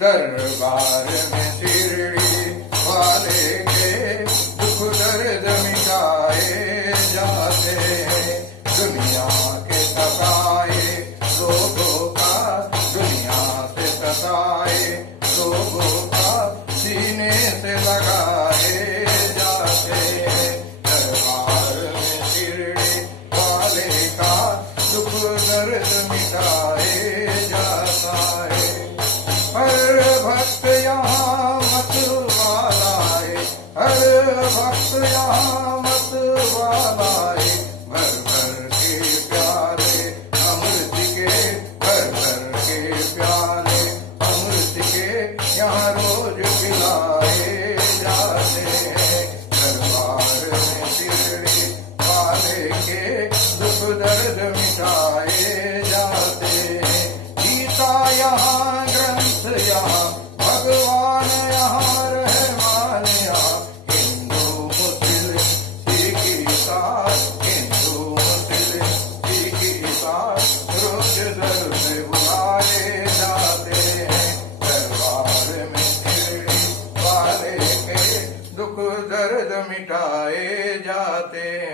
दरबार में शिरडी वाले के दुख दर्द मिटाए जाते हैं। दुनिया के सताए लोगों का, दुनिया से सताए लोगों का सीने से लगाए जाते हैं। दरबार में शिरडी वाले का दुख दर्द मिटाए जाता है। हर भक्त यहाँ मत वाला है, हर भक्त यहाँ मत वाला है। भर भर के प्याले अमृत के, भर भर के प्याले अमृत के यहाँ रोज पिलाए जाते हैं। दरबार में शिरडी वाले के दुख दर्द मिटाए जाते हैं। गीता यहाँ यहाँ भगवान यहाँ रहमान यहाँ, हिंदू मुस्लिम सिख ईसाई, हिंदू मुस्लिम सिख ईसाई रोज दर से बुलाए जाते हैं। दरबार में शिरडी वाले के दुख दर्द मिटाए जाते हैं।